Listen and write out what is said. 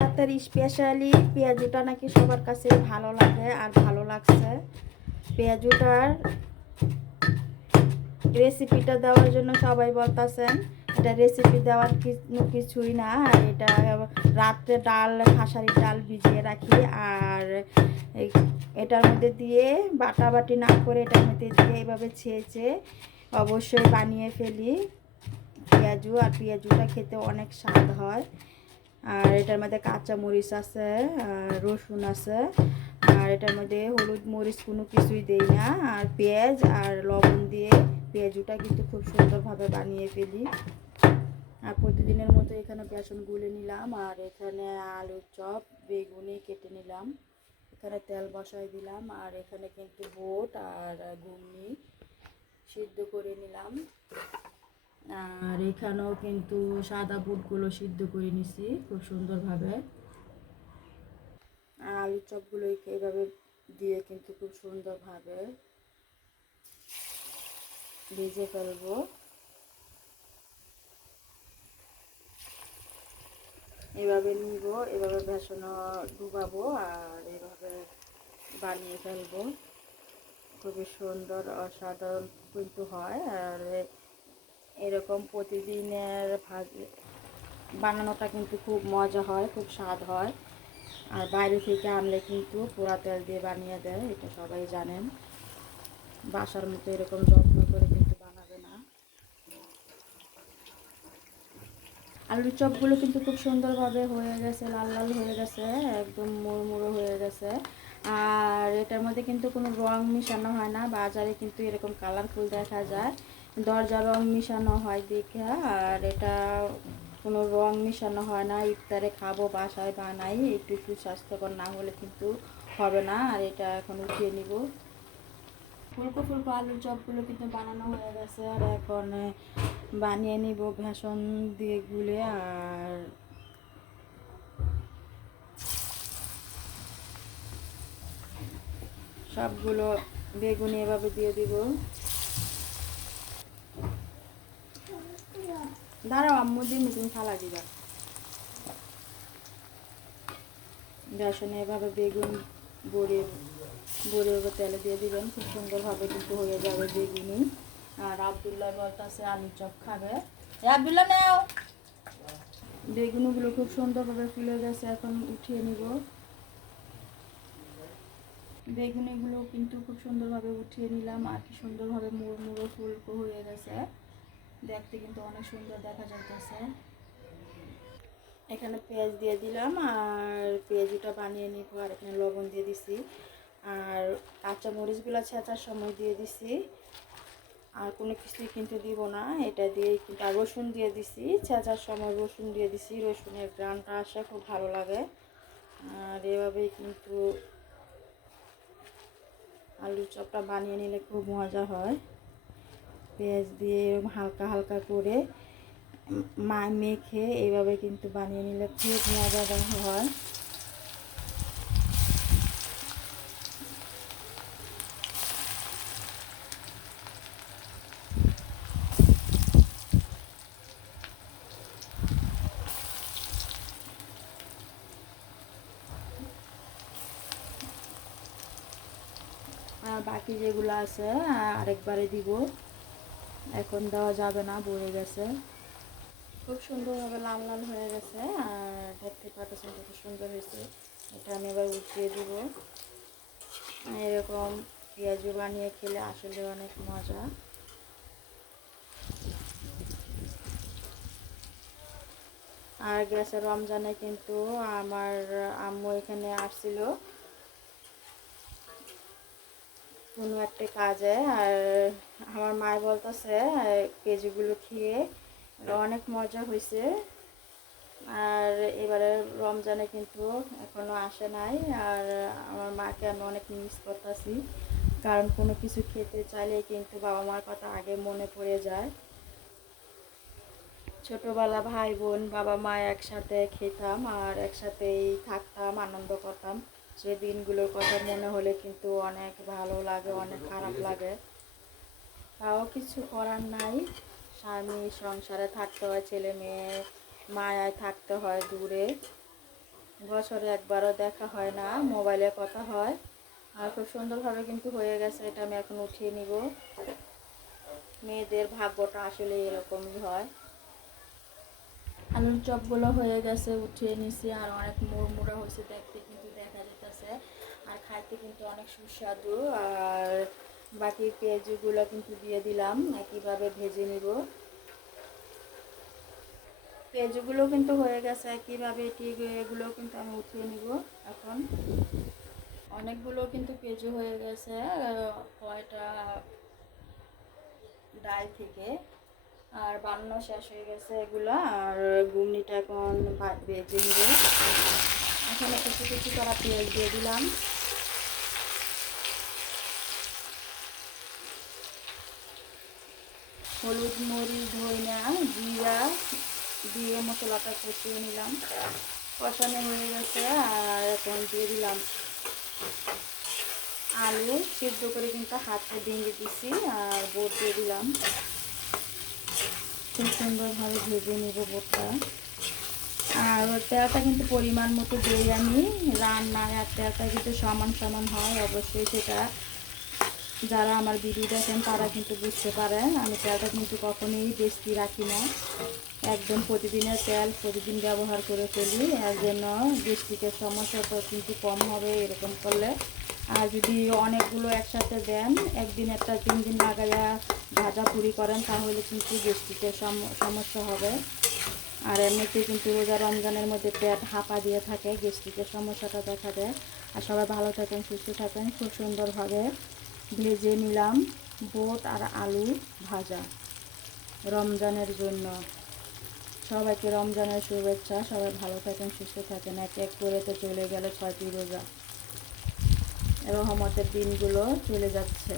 হাতের স্পেশালি পেঁয়াজুটা নাকি সবার কাছে ভালো লাগে আর ভালো লাগছে। পেঁয়াজুটার রেসিপিটা দেওয়ার জন্য সবাই বলতেছেন, এটা রেসিপি দেওয়ার কিছু কিছুই না এটা রাত্রে ডাল, খাসারির ডাল ভিজিয়ে রাখি, আর এটার মধ্যে দিয়ে বাটাবাটি না করে এটার মধ্যে দিয়ে এভাবে ছেঁচে অবশ্যই বানিয়ে ফেলি। পেঁয়াজু আর পেঁয়াজুটা খেতে অনেক স্বাদ হয়। আর এটার মধ্যে কাঁচা মরিচ আছে রসুন আছে, আর এটার মধ্যে হলুদ মরিচ কোনো কিছুই দেই না, আর পেঁয়াজ আর লবণ দিয়ে পেঁয়াজুটা কিন্তু খুব সুন্দরভাবে বানিয়ে ফেলি। আর প্রতিদিনের মতো এখানে বেসন গুলে নিলাম, আর এখানে আলুর চপ, বেগুনি কেটে নিলাম। এখানে তেল বসাই দিলাম, আর এখানে কিন্তু বোট আর ঘুগনি সিদ্ধ করে নিলাম। আর এখানেও কিন্তু সাদা বুটগুলো সিদ্ধ করে নিছি খুব সুন্দরভাবে। আলুর চপগুলো এইভাবে দিয়ে কিন্তু খুব সুন্দরভাবে ভেজে ফেলব। এভাবে নিব, এভাবে বেসন ডুবাবো আর এভাবে বানিয়ে ফেলব। খুবই সুন্দর, অসাধারণ কিন্তু হয়। আর এরকম প্রতিদিনের ভাগ বানানোটা কিন্তু খুব মজা হয়, খুব স্বাদ হয়। আর বাইরে থেকে আনলে কিন্তু পোড়া তেল দিয়ে বানিয়ে দেয়, এটা সবাই জানেন। বাসার মতো এরকম যত্ন করে কিন্তু বানাবে না। আলুর চপগুলো কিন্তু খুব সুন্দরভাবে হয়ে গেছে, লাল লাল হয়ে গেছে, একদম মুড়মুড়ো হয়ে গেছে। আর এটার মধ্যে কিন্তু কোনো রং মিশানো হয় না, বাজারে কিন্তু এরকম কালারফুল দেখা যায়। দরজা রং মিশানো হয় দেখে আর এটা কোনো রং মিশানো হয় না। ইফতারে খাব, বাসায় বানাই, একটু একটু স্বাস্থ্যকর না হলে কিন্তু হবে না। আর এটা এখন উঠিয়ে নিব। ফুলকো ফুলকো আলুর চপগুলো কিন্তু বানানো হয়ে গেছে। আর এখন বানিয়ে নিব ভেষণ দিয়ে গুলে। আর সবগুলো বেগুনি এভাবে দিয়ে দিব। দাঁড়াও, আম্মু দিয়ে তুমি ফালা দিবা। বেসনে এভাবে বেগুন বড়িয়ে বড়িয়ে ওপর তেলে দিয়ে দিবেন। খুব সুন্দরভাবে কিন্তু হয়ে যাবে বেগুনি। আর আবদুল্লাহ বলতেছে আলুর চপ খাবে। আবদুল্লাহ, নেও। বেগুনগুলো খুব সুন্দরভাবে ফুলে গেছে, এখন উঠিয়ে নিব। বেগুনিগুলো কিন্তু খুব সুন্দরভাবে উঠিয়ে নিলাম, আর কি সুন্দরভাবে মুড়মুড়ো, ফুলকো হয়ে গেছে। দেখতে কিন্তু অনেক সুন্দর দেখা যাইতেছে। এখানে পেঁয়াজ দিয়ে দিলাম আর পেঁয়াজিটা বানিয়ে নিব আর এখানে লবণ দিয়ে দিছি। আর কাঁচা মরিচগুলো ছেঁচার সময় দিয়ে দিছি। আর কোনো কিছুই কিন্তু দিব না, এটা দিয়ে কিন্তু, আর রসুন দিয়ে দিছি। ছেঁচার সময় রসুন দিয়ে দিছি, রসুনের গ্রানটা আসে, খুব ভালো লাগে। আর এভাবেই কিন্তু আলুর চপটা বানিয়ে নিলে খুব মজা হয়। পেঁয়াজ দিয়ে এরকম হালকা হালকা করে মা, মেখে এইভাবে কিন্তু বানিয়ে নিলে খুব মজাদার হয়। বাকি যেগুলো আছে আরেকবারে দিব। এখন দেওয়া যাবে না, বয়ে গেছে। খুব সুন্দরভাবে লাল লাল হয়ে গেছে, আর দেখতে পাচ্ছেন কত সুন্দর হয়েছে। এটা আমি এবার উঠিয়ে দিব। এরকম পেঁয়াজু বানিয়ে খেলে আসলে অনেক মজা। আর গ্যাসের রমজানে কিন্তু আমার আম্মু এখানে আসছিল। কোনো একটা কাজে আর আমার মায় বলতেছে পেঁয়াজুগুলো খেয়ে অনেক মজা হয়েছে আর এবারে রমজানে কিন্তু এখনও আসে নাই আর আমার মাকে আমি অনেক মিস করতেছি। কারণ কোনো কিছু খেতে চাইলে কিন্তু বাবা মার কথা আগে মনে পড়ে যায়। ছোটোবেলা ভাই বোন বাবা মা একসাথে খেতাম আর একসাথেই থাকতাম আনন্দ করতাম। সে দিনগুলোর কথা মনে হলে কিন্তু অনেক ভালো লাগে, অনেক খারাপ লাগে। তাও কিছু করার নাই। স্বামী সংসারে থাকতে হয়, ছেলে মেয়ে মায়ায় থাকতে হয় দূরে। বছরে একবারও দেখা হয় না, মোবাইলে কথা হয়। আর খুব সুন্দরভাবে কিন্তু হয়ে গেছে, এটা আমি এখন উঠিয়ে নিব। মেয়েদের ভাগ্যটা আসলে এরকমই হয়। আলুর চপগুলো হয়ে গেছে, উঠিয়ে নিছি, আর অনেক মুড়মুড়া হয়েছে দেখতে কিন্তু যেতেছে আর খাইতে কিন্তু অনেক সুস্বাদু। আর বাকি পেঁয়াজগুলো কিন্তু দিয়ে দিলাম, একইভাবে ভেজে নিব। পেঁয়াজগুলো কিন্তু হয়ে গেছে, একইভাবে ঠিক এগুলো কিন্তু আমি উঠিয়ে নিব এখন। অনেকগুলো কিন্তু পেঁয়াজু হয়ে গেছে, কয়টা? ডাল থেকে। আর বানানো শেষ হয়ে গেছে এগুলো, আর ঘুগনিটা এখন ভেজে নিব। এখানে কিছু কিছু করা পেঁয়াজ দিয়ে দিলাম। হলুদ মরিচ, ধনিয়া, জিরা দিয়ে মশলাটা কষিয়ে নিলাম। কষানো হয়ে গেছে আর এখন দিয়ে দিলাম আলু। সিদ্ধ করে কিন্তু হাতে ভেঙে দিছি আর বোট দিয়ে দিলাম। খুব সুন্দরভাবে ভেজে নেব বোটটা। আর তেলটা কিন্তু পরিমাণ মতো দিই আমি রান্নায় আর তেলটা কিন্তু সমান সমান হয় অবশ্যই সেটা যারা আমার ভিডিও দেখেন তারা কিন্তু বুঝতে পারেন। আমি তেলটা কিন্তু কখনোই বেশি রাখি না। একদম প্রতিদিনের তেল, প্রতিদিন ব্যবহার করে ফেলি। এর জন্য গ্যাস্ট্রিকের সমস্যাটা কিন্তু কম হবে, এরকম করলে। আর যদি অনেকগুলো একসাথে দেন, একদিন একটা, তিন দিন লাগাইয়া ভাজা পুরি করেন, তাহলে কিন্তু সম- সমস্যা হবে। আর এমনিতে কিন্তু রোজা রমজানের মধ্যে পেট হাঁপা দিয়ে থাকে, গ্যাস্ট্রিকের সমস্যাটা দেখা দেয়। আর সবাই ভালো থাকেন, সুস্থ থাকেন, খুব সুন্দরভাবে ভেজে নিলাম বোট আর আলু ভাজা রমজানের জন্য। সবাইকে রমজানের শুভেচ্ছা, সবাই ভালো থাকেন, সুস্থ থাকেন, এক এক করে তো চলে গেলে ছয়টি রোজা। রহমতের দিনগুলো চলে যাচ্ছে।